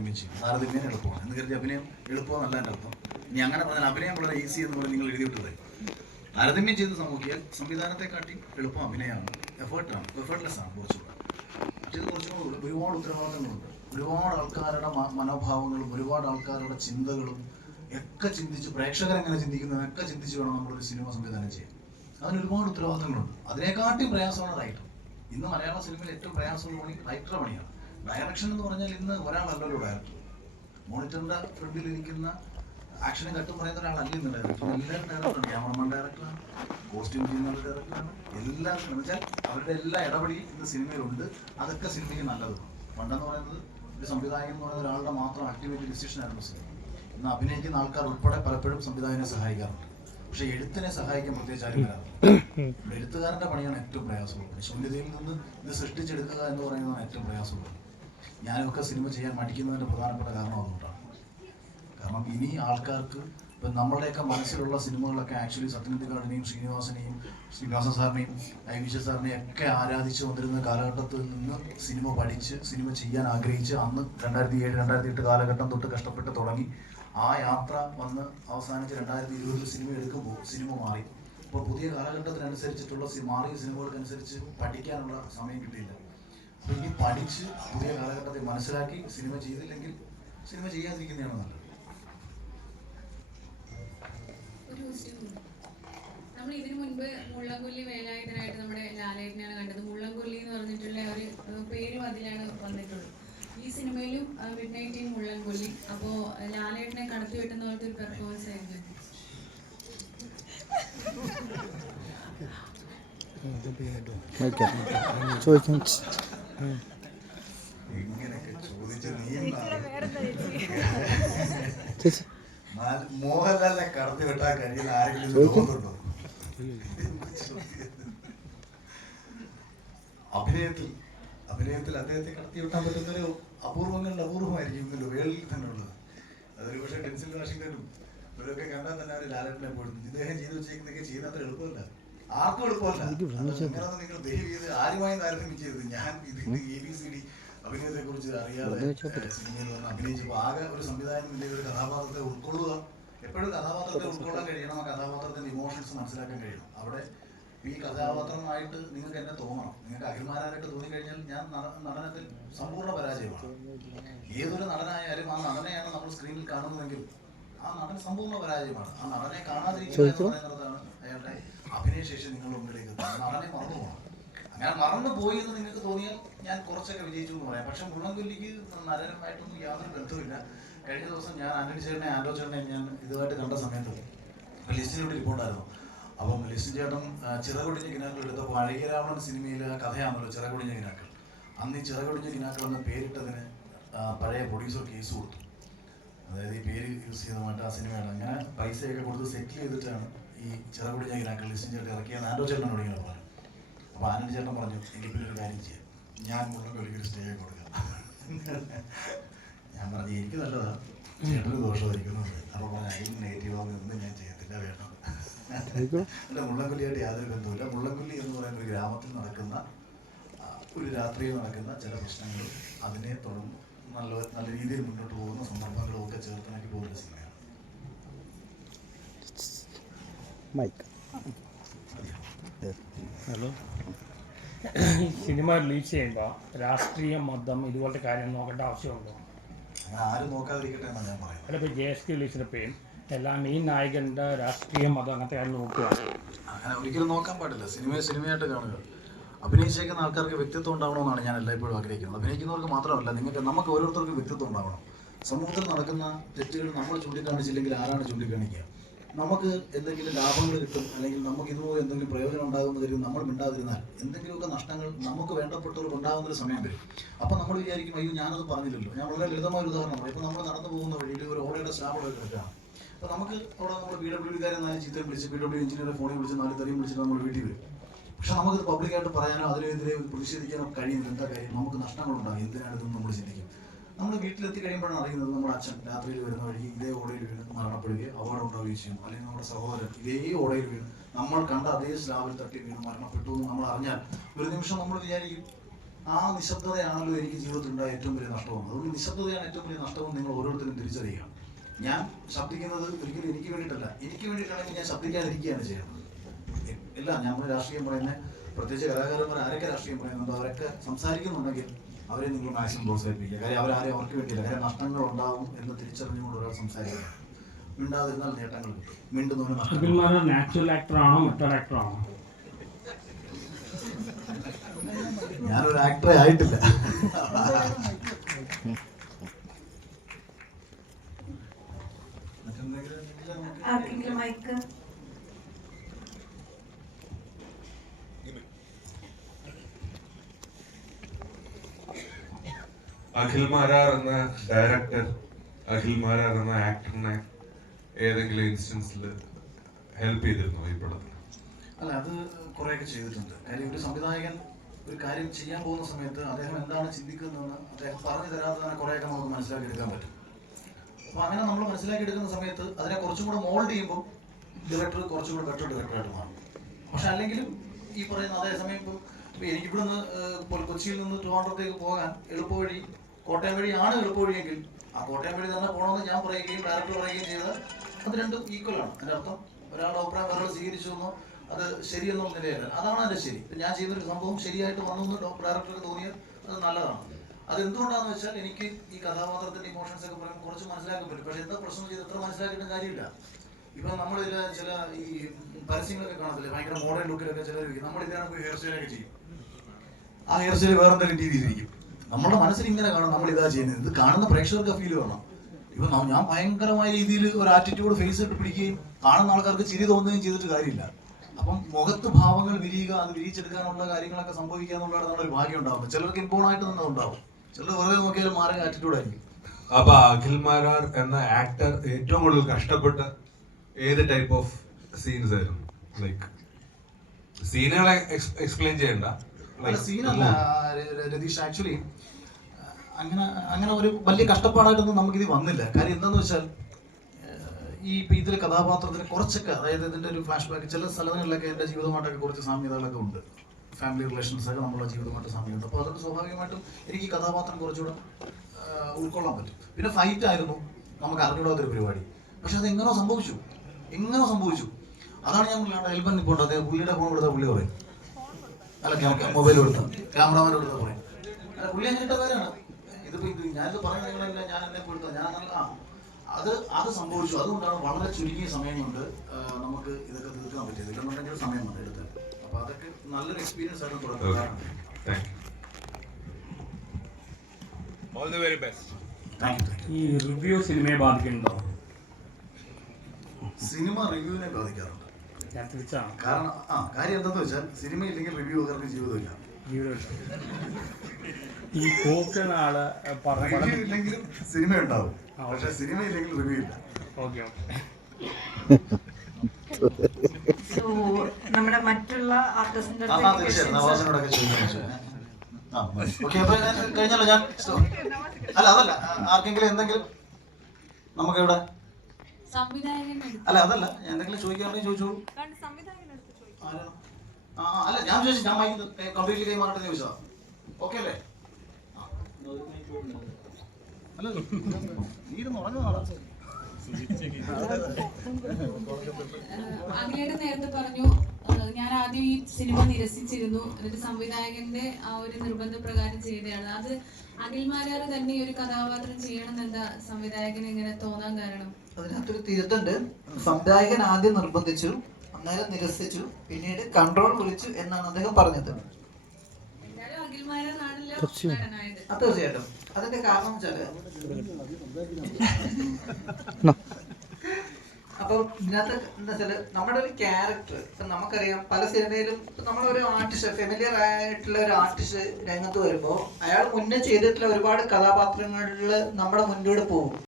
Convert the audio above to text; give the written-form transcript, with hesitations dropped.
താരതമ്യം ചെയ്യും. താരതമ്യം എളുപ്പമാണ് എന്ന് കരുതി അഭിനയം എളുപ്പമെന്നല്ല എൻ്റെ അർത്ഥം. ഇനി അങ്ങനെ പറഞ്ഞാൽ അഭിനയം വളരെ ഈസി എന്ന് പറഞ്ഞ് നിങ്ങൾ എഴുതിയിട്ട് താരതമ്യം ചെയ്ത് നോക്കിയാൽ സംവിധാനത്തെക്കാട്ടി എളുപ്പം അഭിനയമാണ്, എഫേർട്ട്ലെസ് ആണ് കുറച്ചുകൂടെ. മറ്റേത് കുറച്ചുകൂടെ ഒരുപാട് ഉത്തരവാദിത്തങ്ങളുണ്ട്, ഒരുപാട് ആൾക്കാരുടെ മനോഭാവങ്ങളും ഒരുപാട് ആൾക്കാരുടെ ചിന്തകളും ഒക്കെ ചിന്തിച്ച് പ്രേക്ഷകരെങ്ങനെ ചിന്തിക്കുന്നതൊക്കെ ചിന്തിച്ച് വേണം നമ്മളൊരു സിനിമ സംവിധാനം ചെയ്യാൻ. അതിന് ഒരുപാട് ഉത്തരവാദിത്തങ്ങളുണ്ട്. അതിനെക്കാട്ടി പ്രയാസമാണ് റൈറ്റർ. ഇന്ന് മലയാള സിനിമയിൽ ഏറ്റവും പ്രയാസമുള്ള പണി റൈറ്ററുടെ പണിയാണ്. ഡയറക്ഷൻ എന്ന് പറഞ്ഞാൽ ഇന്ന് ഒരാളല്ലല്ലോ ഡയറക്ടർ. മോണിറ്ററിന്റെ ഫ്രണ്ടിൽ ഇരിക്കുന്ന ആക്ഷനും കട്ടും പറയുന്ന ഒരാളല്ല ഇന്ന് ഡയറക്ടർ. എല്ലാവരും ഡയറക്ടറാണ്. ക്യാമറമാൻ ഡയറക്ടറാണ്, കോസ്റ്റ്യൂം ചെയ്യുന്നവരുടെ ഡയറക്ടറാണ്, എല്ലാവരും എന്ന് വെച്ചാൽ അവരുടെ എല്ലാ ഇടപെടിയും ഇന്ന് സിനിമയിലുണ്ട്. അതൊക്കെ സിനിമയ്ക്ക് നല്ലതാണ്. പണ്ടെന്ന് പറയുന്നത് ഒരു സംവിധായകൻ എന്ന് പറയുന്ന ഒരാളുടെ മാത്രം ആക്ടിവേറ്റ് ഡിസിഷൻ ആയിരുന്നു സിനിമ. ഇന്ന് അഭിനയിക്കുന്ന ആൾക്കാർ ഉൾപ്പെടെ പലപ്പോഴും സംവിധായകനെ സഹായിക്കാറുണ്ട്. പക്ഷെ എഴുത്തിനെ സഹായിക്കാൻ പ്രത്യേകിച്ച് ആരും വരാറുണ്ട്. എഴുത്തുകാരൻ്റെ പണിയാണ് ഏറ്റവും പ്രയാസമുള്ളത്. ശൂന്യതയിൽ നിന്ന് ഇത് സൃഷ്ടിച്ചെടുക്കുക എന്ന് പറയുന്നതാണ് ഏറ്റവും പ്രയാസമുള്ളത്. ഞാനൊക്കെ സിനിമ ചെയ്യാൻ മടിക്കുന്നതിൻ്റെ പ്രധാനപ്പെട്ട കാരണം അതുകൊണ്ടാണ്. കാരണം ഇനി ആൾക്കാർക്ക് ഇപ്പം നമ്മളുടെയൊക്കെ മനസ്സിലുള്ള സിനിമകളൊക്കെ ആക്ച്വലി സത്യനന്ദിക്കാടിനെയും ശ്രീനിവാസൻ സാറിനെയും ഐവിശ്വ സാറിനെയും ഒക്കെ ആരാധിച്ച് വന്നിരുന്ന കാലഘട്ടത്തിൽ നിന്ന് സിനിമ പഠിച്ച് സിനിമ ചെയ്യാൻ ആഗ്രഹിച്ച് അന്ന് 2007, 2008 കാലഘട്ടം തൊട്ട് കഷ്ടപ്പെട്ട് തുടങ്ങി ആ യാത്ര വന്ന് അവസാനിച്ച് 2020 സിനിമ എടുക്കുമ്പോൾ സിനിമ മാറി. ഇപ്പോൾ പുതിയ കാലഘട്ടത്തിനനുസരിച്ചിട്ടുള്ള മാറിയ സിനിമകൾക്കനുസരിച്ച് പഠിക്കാനുള്ള സമയം കിട്ടിയില്ല. അപ്പോൾ ഇനി പഠിച്ച് പുതിയ കാലഘട്ടത്തെ മനസ്സിലാക്കി സിനിമ ചെയ്തില്ലെങ്കിൽ സിനിമ ചെയ്യാതിരിക്കുന്നതാണ് നല്ലത്. നമ്മൾ ഇതിനു മുൻപ് മുള്ളംകൊല്ലി വേലായുധനായിട്ട് നമ്മുടെ ലാലേട്ടനെയാണ് കണ്ടത്. മുള്ളംകൊല്ലി എന്ന് പറഞ്ഞിട്ടുള്ള ഒരു പേരും അതിലാണ് വന്നിട്ടുള്ളത്. ഈ സിനിമയിലും മിഡ് നൈറ്റ് ഇൻ മുള്ളംകൊല്ലി. അപ്പോൾ ലാലേട്ടനെ കടത്തി വെട്ടുന്ന പോലത്തെ ഒരു പെർഫോമൻസ് ആയിരുന്നു. മോഹൻലാലിനെ കടത്തി വെട്ടാൻ കഴിയുന്ന ആരെങ്കിലും തോന്നുന്നുണ്ടോ? അഭിനയത്തിൽ അദ്ദേഹത്തെ കടത്തി വെട്ടാൻ പറ്റുന്നൊരു അപൂർവമായിരിക്കും വേൾഡിൽ തന്നെ ഉള്ളത്. അതൊരു പക്ഷേ ഡെൻസിൽ വാഷിംഗ്ടനും ഇവരൊക്കെ കണ്ടാൽ തന്നെ അവർ ലാലേട്ടനെ പോയിരുന്നു. ഇദ്ദേഹം ചെയ്ത് വെച്ചേക്കുന്നതൊക്കെ ചെയ്യുന്ന അത്ര എളുപ്പമല്ല, ആർക്കും എളുപ്പമല്ല. അങ്ങനെയൊന്നും നിങ്ങൾ ബിഹേവ് ചെയ്ത് ആരുമായും താരതമ്യം ചെയ്തത്. ഞാൻ ഇതിന്റെ ABCD അഭിനയത്തെ കുറിച്ച് അറിയാതെ സിനിമയിൽ വന്ന് അഭിനയിച്ചപ്പോൾ ആകെ ഒരു സംവിധായകനിലെ ഒരു കഥാപാത്രത്തെ ഉൾക്കൊള്ളുക. എപ്പോഴും കഥാപാത്രത്തെ ഉൾക്കൊള്ളാൻ കഴിയണം, ആ കഥാപാത്രത്തിന്റെ ഇമോഷൻസ് മനസ്സിലാക്കാൻ കഴിയണം. അവിടെ ഈ കഥാപാത്രമായിട്ട് നിങ്ങൾക്ക് എന്നെ തോന്നണം. നിങ്ങൾക്ക് അഖിൽമാരായിട്ട് തോന്നിക്കഴിഞ്ഞാൽ ഞാൻ നടനത്തിൽ സമ്പൂർണ്ണ പരാജയമാണ്. ഏതൊരു നടനായാലും ആ നടനെയാണ് നമ്മൾ സ്ക്രീനിൽ കാണുന്നതെങ്കിൽ ആ നടൻ സമ്പൂർണ്ണ പരാജയമാണ്. ആ നടനെ കാണാതിരിക്കുക എന്ന് പറയുന്നതാണ് അയാളുടെ അഭിനയശേഷി നിങ്ങളുടെ മുമ്പിലേക്ക് എത്തുന്നത്. നടനെ മറന്നു പോകണം. അങ്ങനെ മറന്നു പോയി എന്ന് നിങ്ങൾക്ക് തോന്നിയാൽ ഞാൻ കുറച്ചൊക്കെ വിജയിച്ചു എന്ന് പറയാം. പക്ഷെ മുള്ളംകൊല്ലിക്ക് നടനുമായിട്ടൊന്നും യാതൊരു ബന്ധവുമില്ല. കഴിഞ്ഞ ദിവസം ഞാൻ ആന്റണി ചേട്ടനെ ആൻഡോ ചേട്ടനെ ഞാൻ ഇതുമായിട്ട് കണ്ട സമയത്ത് ലിസ്റ്റിനോട് ഇരിപ്പുണ്ടായിരുന്നു. അപ്പം ലിസ്റ്റിൻ ചേട്ടൻ ചിറകൊടിഞ്ഞ കിനാക്കൾ എടുത്തപ്പോൾ അഴകിയരാവണൻ സിനിമയിലെ കഥയാണല്ലോ ചിറകൊടിഞ്ഞ കിനാക്കൾ. അന്ന് ഈ ചിറകൊടിഞ്ഞ കിനാക്കൾ എന്ന പേരിട്ടതിന് പഴയ പ്രൊഡ്യൂസർ കേസ് കൊടുത്തു. അതായത് ഈ പേര് യൂസ് ചെയ്തമായിട്ട് ആ സിനിമയാണ് അങ്ങനെ പൈസയൊക്കെ കൊടുത്ത് സെറ്റിൽ ചെയ്തിട്ടാണ് ഈ ചിറകൊടിഞ്ഞ കിനാക്കൾ ലിസ്റ്റിൻ ചേട്ടൻ ഇറക്കിയത്. ആൻഡോ ചേട്ടനോട് ഇങ്ങനെ പറഞ്ഞു. അപ്പോൾ ആന്റണി ചേട്ടൻ പറഞ്ഞു, എനിക്ക് പിന്നെ ഒരു കാര്യം ചെയ്യാം, ഞാൻ മുള്ളംകൊല്ലിക്ക് സ്റ്റേ കൊടുക്കാം. ഞാൻ പറഞ്ഞു, എനിക്ക് നല്ലതാണ്, ചേട്ടന് ദോഷമായിരിക്കുന്നത്. അപ്പോൾ പറഞ്ഞു, അതിന് നെഗറ്റീവാകുമ്പോൾ ഒന്നും ഞാൻ ചെയ്യത്തില്ല, വേണം. അല്ല, മുള്ളംകൊല്ലിയായിട്ട് യാതൊരു ബന്ധവുമില്ല. മുള്ളംകൊല്ലി എന്ന് പറയുന്ന ഒരു ഗ്രാമത്തിൽ നടക്കുന്ന ഒരു രാത്രിയിൽ നടക്കുന്ന ചില പ്രശ്നങ്ങൾ, അതിനെ തുടർന്ന് നല്ല രീതിയിൽ മുന്നോട്ട് പോകുന്ന സന്ദർഭങ്ങളും ഒക്കെ ചേർത്തിണക്കി പോകുന്ന സിനിമയാണ്. ഹലോ, സിനിമ റിലീസ് ചെയ്യുമ്പോൾ രാഷ്ട്രീയം, മതം ഇതുപോലത്തെ കാര്യം നോക്കേണ്ട ആവശ്യമുണ്ടോ? ആരും നോക്കാതിരിക്കട്ടെ എന്നാണ് ഞാൻ പറയുന്നത്. അല്ല, ഇപ്പോൾ JSK റിലീസിനപ്പോഴും എല്ലാ മെയിൻ നായകൻ്റെ രാഷ്ട്രീയം, മതം അങ്ങനത്തെ കാര്യം നോക്കുക. അങ്ങനെ ഒരിക്കലും നോക്കാൻ പാടില്ല. സിനിമയായിട്ട് കാണുക. അഭിനയിച്ചേക്കുന്ന ആൾക്കാർക്ക് വ്യക്തിത്വം ഉണ്ടാവണമെന്നാണ് ഞാൻ എല്ലായ്പ്പോഴും ആഗ്രഹിക്കുന്നത്. അഭിനയിക്കുന്നവർക്ക് മാത്രമല്ല, നമുക്ക് ഓരോരുത്തർക്കും വ്യക്തിത്വം ഉണ്ടാവണം. സമൂഹത്തിൽ നടക്കുന്ന തെറ്റുകൾ നമ്മൾ ചൂണ്ടിക്കാണിച്ചില്ലെങ്കിൽ ആരാണ് ചൂണ്ടിക്കാണിക്കുക? നമുക്ക് എന്തെങ്കിലും ലാഭങ്ങൾ കിട്ടും, അല്ലെങ്കിൽ നമുക്ക് ഇതുപോലെ എന്തെങ്കിലും പ്രയോജനം ഉണ്ടാകുന്ന കാര്യം നമ്മൾ മിണ്ടാതിരുന്നാൽ എന്തെങ്കിലുമൊക്കെ നഷ്ടങ്ങൾ നമുക്ക് വേണ്ടപ്പെട്ടവർക്ക് ഉണ്ടാകുന്നൊരു സമയം വരും. അപ്പോൾ നമ്മൾ വിചാരിക്കും, അയ്യോ ഞാനത് പറഞ്ഞില്ലല്ലോ. ഞാൻ വളരെ ലളിതമായ ഒരു ഉദാഹരണം പറയും. ഇപ്പോൾ നമ്മൾ നടന്നു പോകുന്ന വഴിയിൽ ഒരു ഓടയുടെ സ്റ്റാമ്പൊക്കെ കിടക്കുകയാണ്. അപ്പോൾ നമുക്ക് അവിടെ നമ്മൾ PWD-കാരൻ 4 ചീത്തയും വിളിച്ച് PWD എഞ്ചിനീയറെ ഫോണിൽ വിളിച്ച് 4 തെറിയും വിളിച്ചിട്ട് നമ്മൾ വീട്ടിൽ വരും. പക്ഷെ നമുക്കിത് പബ്ലിക്കായിട്ട് പറയാനോ അതിനെതിരെ പ്രതിഷേധിക്കാനോ കഴിയുന്നില്ല. എന്താ കാര്യം? നമുക്ക് നഷ്ടങ്ങളുണ്ടാകും. എന്തിനാണ് ഇതെന്ന് നമ്മൾ ചിന്തിക്കും. നമ്മൾ വീട്ടിലെത്തി കഴിയുമ്പോഴാണ് അറിയുന്നത് നമ്മുടെ അച്ഛൻ രാത്രിയിൽ വരുന്ന വഴി ഇതേ ഓടയിൽ വീണ് മരണപ്പെടുകയും അപകടം ഉണ്ടാവുകയും ചെയ്യും. അല്ലെങ്കിൽ നമ്മുടെ സഹോദരൻ ഇതേ ഓടയിൽ വീണ് നമ്മൾ കണ്ട അതേ സ്ലാബിൽ തട്ടി വീണ് മരണപ്പെട്ടു എന്ന് നമ്മൾ അറിഞ്ഞാൽ ഒരു നിമിഷം നമ്മൾ വിചാരിക്കും, ആ നിശബ്ദതയാണല്ലോ എനിക്ക് ജീവിതത്തിൽ ഉണ്ടായ ഏറ്റവും വലിയ നഷ്ടവും. അതുകൊണ്ട് നിശബ്ദതയാണ് ഏറ്റവും വലിയ നഷ്ടവും നിങ്ങൾ ഓരോരുത്തരും തിരിച്ചറിയുക. ഞാൻ ശബ്ദിക്കുന്നത് ഒരിക്കലും എനിക്ക് വേണ്ടിയിട്ടല്ല. എനിക്ക് വേണ്ടിയിട്ടാണെങ്കിൽ ഞാൻ ശബ്ദിക്കാതിരിക്കുകയാണ് ചെയ്യുന്നത്. എല്ലാം നമ്മൾ രാഷ്ട്രീയം പറയുന്ന, പ്രത്യേകിച്ച് കലാകാരന്മാർ ആരൊക്കെ രാഷ്ട്രീയം പറയുന്നുണ്ടോ അവരൊക്കെ സംസാരിക്കുന്നുണ്ടെങ്കിൽ അവരെ നിങ്ങൾ മാക്സിമം പ്രോത്സാഹിപ്പിക്കുക. കാര്യം അവരാരെയും അവർക്ക് വേണ്ടിയില്ല. കാര്യം നഷ്ടങ്ങൾ ഉണ്ടാവും എന്ന് തിരിച്ചറിഞ്ഞുകൊണ്ട് ഒരാൾ സംസാരിക്കുക. മിണ്ടാതിരുന്നാൽ നേട്ടങ്ങൾ കിട്ടും. മിണ്ടുന്നവന് നഷ്ടം. നാച്ചുറൽ ആക്ടറാണോ മറ്റൊരു ആക്ടറാണോ? ഞാനൊരു ആക്ടറെ ആയിട്ടില്ല. മൈക്ക് അഖിൽ മാരാർ എന്ന ഡയറക്ടർ, അഖിൽ മാരാർ എന്ന ആക്ടറിനെ ഏതെങ്കിലും ഇൻസ്റ്റൻസിൽ ഹെൽപ്പ് ചെയ്തിരുന്നോ ഈ പടത്തിൽ? അല്ല, അത് കുറേയൊക്കെ ചെയ്തിട്ടുണ്ട്. കാര്യം ഒരു സംവിധായകൻ ഒരു കാര്യം ചെയ്യാൻ പോകുന്ന സമയത്ത് അദ്ദേഹം എന്താണ് ചിന്തിക്കുന്നതെന്ന് അദ്ദേഹം പറഞ്ഞു തരാതെ തന്നെ കുറേയൊക്കെ നമുക്ക് മനസ്സിലാക്കി എടുക്കാൻ പറ്റും. അപ്പോൾ അങ്ങനെ നമ്മൾ മനസ്സിലാക്കി എടുക്കുന്ന സമയത്ത് അതിനെ കുറച്ചും കൂടെ മോൾഡ് ചെയ്യുമ്പോൾ ഡയറക്ടർ കുറച്ചും കൂടെ ബെറ്റർ ഡയറക്ടറായിട്ട് മാറും. പക്ഷെ അല്ലെങ്കിലും ഈ പറയുന്ന അതേസമയം ഇപ്പോൾ എനിക്കിവിടുന്ന് കൊച്ചിയിൽ നിന്ന് ട്രിവാൻഡ്രത്തേക്ക് പോകാൻ എളുപ്പവഴി കോട്ടയം വഴിയാണ് എളുപ്പവഴിയെങ്കിൽ ആ കോട്ടയം വഴി തന്നെ പോകണമെന്ന് ഞാൻ പറയുകയും ഡയറക്ടർ പറയുകയും ചെയ്താൽ അത് രണ്ടും ഈക്വലാണ്. അതിൻ്റെ അർത്ഥം ഒരാളുടെ അഭിപ്രായം വേറെ സ്വീകരിച്ചു എന്നോ അത് ശരിയെന്നുള്ള നിലയല്ല. അതാണ് അതിൻ്റെ ശരി. ഞാൻ ചെയ്തൊരു സംഭവം ശരിയായിട്ട് വന്നു എന്ന് ഡയറക്ടർക്ക് തോന്നിയാൽ അത് നല്ലതാണ്. അതെന്തുകൊണ്ടാണെന്ന് വെച്ചാൽ എനിക്ക് ഈ കഥാപാത്രത്തിൻ്റെ ഇമോഷൻസ് ഒക്കെ പറയുമ്പോൾ കുറച്ച് മനസ്സിലാക്കാൻ പറ്റും. പക്ഷെ എന്താ പ്രശ്നം ചെയ്ത് എത്ര മനസ്സിലാക്കിയിട്ടും കാര്യമില്ല. ഇപ്പം നമ്മളിതിൽ ചില ഈ പരസ്യങ്ങളൊക്കെ കാണത്തില്ലേ, ഭയങ്കര മോഡേൺ ലുക്കിലൊക്കെ ചിലർ ഇരിക്കും. നമ്മളിതിനാണ് പോയി ഹെയർ സ്റ്റൈലൊക്കെ ചെയ്യും. ആ ഹെയർ സ്റ്റൈൽ വേറെ എന്തെങ്കിലും രീതിയിലിരിക്കും. നമ്മുടെ മനസ്സിൽ ഇങ്ങനെ കാണും നമ്മൾ ഇതാ ചെയ്യുന്നത്. ഇത് കാണുന്ന പ്രേക്ഷകർക്ക് ഫീൽ വേണം. ഇപ്പം ഞാൻ ഭയങ്കരമായ രീതിയിൽ ഒരു ആറ്റിറ്റ്യൂഡ് ഫേസ് ഇട്ട് പിടിക്കുകയും കാണുന്ന ആൾക്കാർക്ക് ചിരി തോന്നുകയും ചെയ്തിട്ട് കാര്യമില്ല. അപ്പം മുഖത്ത് ഭാവങ്ങൾ വിരിയുക, അത് വിരിയിച്ചെടുക്കാനുള്ള കാര്യങ്ങളൊക്കെ സംഭവിക്കുക എന്നുള്ളതാണ് നമ്മളൊരു ഭാഗ്യം ഉണ്ടാവുന്നത്. ചിലർക്ക് ഇമ്പോൺ ആയിട്ട് തന്നെ ഉണ്ടാവും, ചിലർ വെറുതെ നോക്കിയാലും മാറിയ ആറ്റിറ്റ്യൂഡ് ആയിരിക്കും. അപ്പൊ അഖിൽ മാരാർ എന്ന ആക്ടർ ഏറ്റവും കൂടുതൽ കഷ്ടപ്പെട്ട ഏത് ടൈപ്പ് ഓഫ് സീൻസ് ആയിരുന്നു? ലൈക്ക് സീനുകളെ എക്സ്പ്ലെയിൻ ചെയ്യണ്ട, സീനല്ല രതീഷ്. ആക്ച്വലി അങ്ങനെ ഒരു വലിയ കഷ്ടപ്പാടായിട്ടൊന്നും നമുക്കിത് വന്നില്ല. കാര്യം എന്താന്ന് വെച്ചാൽ ഈ ഇപ്പം ഇതിലെ കഥാപാത്രത്തിന് കുറച്ചൊക്കെ, അതായത് ഇതിൻ്റെ ഒരു ഫ്ലാഷ് ബാക്ക് ചില സ്ഥലങ്ങളിലൊക്കെ എൻ്റെ ജീവിതമായിട്ടൊക്കെ കുറച്ച് സാമ്യതകളൊക്കെ ഉണ്ട്. ഫാമിലി റിലേഷൻസ് ഒക്കെ നമ്മളെ ജീവിതമായിട്ട് സാമ്യമുണ്ട്. അപ്പോൾ അതൊക്കെ സ്വാഭാവികമായിട്ടും എനിക്ക് ഈ കഥാപാത്രം കുറച്ചുകൂടെ ഉൾക്കൊള്ളാൻ പറ്റും. പിന്നെ ഫൈറ്റ് ആയിരുന്നു നമുക്ക് അറിഞ്ഞിടാത്തൊരു പരിപാടി. പക്ഷെ അത് എങ്ങനെ സംഭവിച്ചു. അതാണ് ഞാൻ പുള്ളിയുടെ ഹെൽപ്പൻ ഇപ്പോൾ ഉണ്ട്. അദ്ദേഹം പുള്ളിയുടെ ഫോൺ കൊടുത്താൽ പുള്ളി പറയും, അല്ല മൊബൈൽ കൊടുത്താൽ ക്യാമറമാൻ കൊടുത്താൽ പറയും, അല്ല പുള്ളി അങ്ങനെ ഇട്ടവരാണ്. ഇതിപ്പോൾ ഞാനിത് പറയുന്ന നിങ്ങളല്ല, ഞാൻ എന്നെ കൊടുത്താൽ ഞാൻ അത് സംഭവിച്ചു. അതുകൊണ്ടാണ് വളരെ ചുരുങ്ങിയ സമയം കൊണ്ട് നമുക്ക് ഇതൊക്കെ തീർക്കാൻ പറ്റിയത്. ഇല്ലെന്നുണ്ടെങ്കിൽ സമയം കൊണ്ട് എടുത്ത്. അപ്പോൾ അതൊക്കെ നല്ലൊരു എക്സ്പീരിയൻസ് ആയിട്ട് തുടങ്ങുന്നതാണ്. All the very best. ഈ റിവ്യൂ സിനിമയെ ബാധിക്കുന്നുണ്ടോ? സിനിമ റിവ്യൂവിനെ ബാധിക്കാറുണ്ട്. ഞാൻ തിരിച്ചാണ്. കാര്യം എന്താണെന്ന് വെച്ചാൽ സിനിമ ഇല്ലെങ്കിൽ റിവ്യൂക്കാർക്ക് ജീവിതമില്ല. ഈ പോക്കുന്ന ആള് റിവ്യൂ ഇല്ലെങ്കിലും സിനിമ ഉണ്ടാവും, പക്ഷെ സിനിമ ഇല്ലെങ്കിൽ റിവ്യൂ ഇല്ല. ഓക്കെ. സോ നമ്മുടെ മറ്റുള്ള ആർട്ടിസ്റ്റിന്റെ നവാസിനോടൊക്കെ കഴിഞ്ഞല്ലോ. ഞാൻ അതല്ല ആർക്കെങ്കിലും എന്തെങ്കിലും നമുക്ക് ഇവിടെ അല്ല അതല്ല എന്തെങ്കിലും ചോദിക്കാറുണ്ടെങ്കിൽ ചോദിച്ചോളൂ. അല്ല ഞാൻ ചോദിച്ചു, ഞാൻ മൈക്ക് കംപ്ലീറ്റ്ലി കൈമാറട്ടെ ചോദിച്ചതാ. ഓക്കെ അല്ലേ? അല്ല നീരുന്ന് ഉറങ്ങുന്നതാണോ? അങ്ങയുടെ നേരത്തെ പറഞ്ഞു ഞാൻ ആദ്യം ഈ സിനിമ നിരസിച്ചിരുന്നു, എന്നിട്ട് സംവിധായകന്റെ ആ ഒരു നിർബന്ധപ്രകാരം ചെയ്തതാണ്. അത് അഖിൽ മാരാർ തന്നെ ഒരു കഥാപാത്രം ചെയ്യണം എന്താ സംവിധായകന് ഇങ്ങനെ തോന്നാൻ കാരണം? അതിനകത്തൊരു തിരുത്തുണ്ട്. സംവിധായകൻ ആദ്യം നിർബന്ധിച്ചു, അന്നേരം നിരസിച്ചു, പിന്നീട് കൺട്രോൾ വിളിച്ചു എന്നാണ് അദ്ദേഹം പറഞ്ഞത്. എന്തായാലും അഖിൽ മാരാറാണല്ലോ നടനായത്. തീർച്ചയായിട്ടും അതിന്റെ കാരണം വെച്ചാല് അപ്പൊ ഇതിനകത്ത് എന്താ വെച്ചാല് നമ്മുടെ ഒരു ക്യാരക്ടർ ഇപ്പൊ നമുക്കറിയാം, പല സിനിമയിലും നമ്മളൊരു ആർട്ടിസ്റ്റ്, ഫെമിലിയർ ആയിട്ടുള്ള ഒരു ആർട്ടിസ്റ്റ് രംഗത്ത് വരുമ്പോൾ അയാൾ മുന്നേ ചെയ്തിട്ടുള്ള ഒരുപാട് കഥാപാത്രങ്ങളിൽ നമ്മുടെ മുന്നോട്ട് പോകും.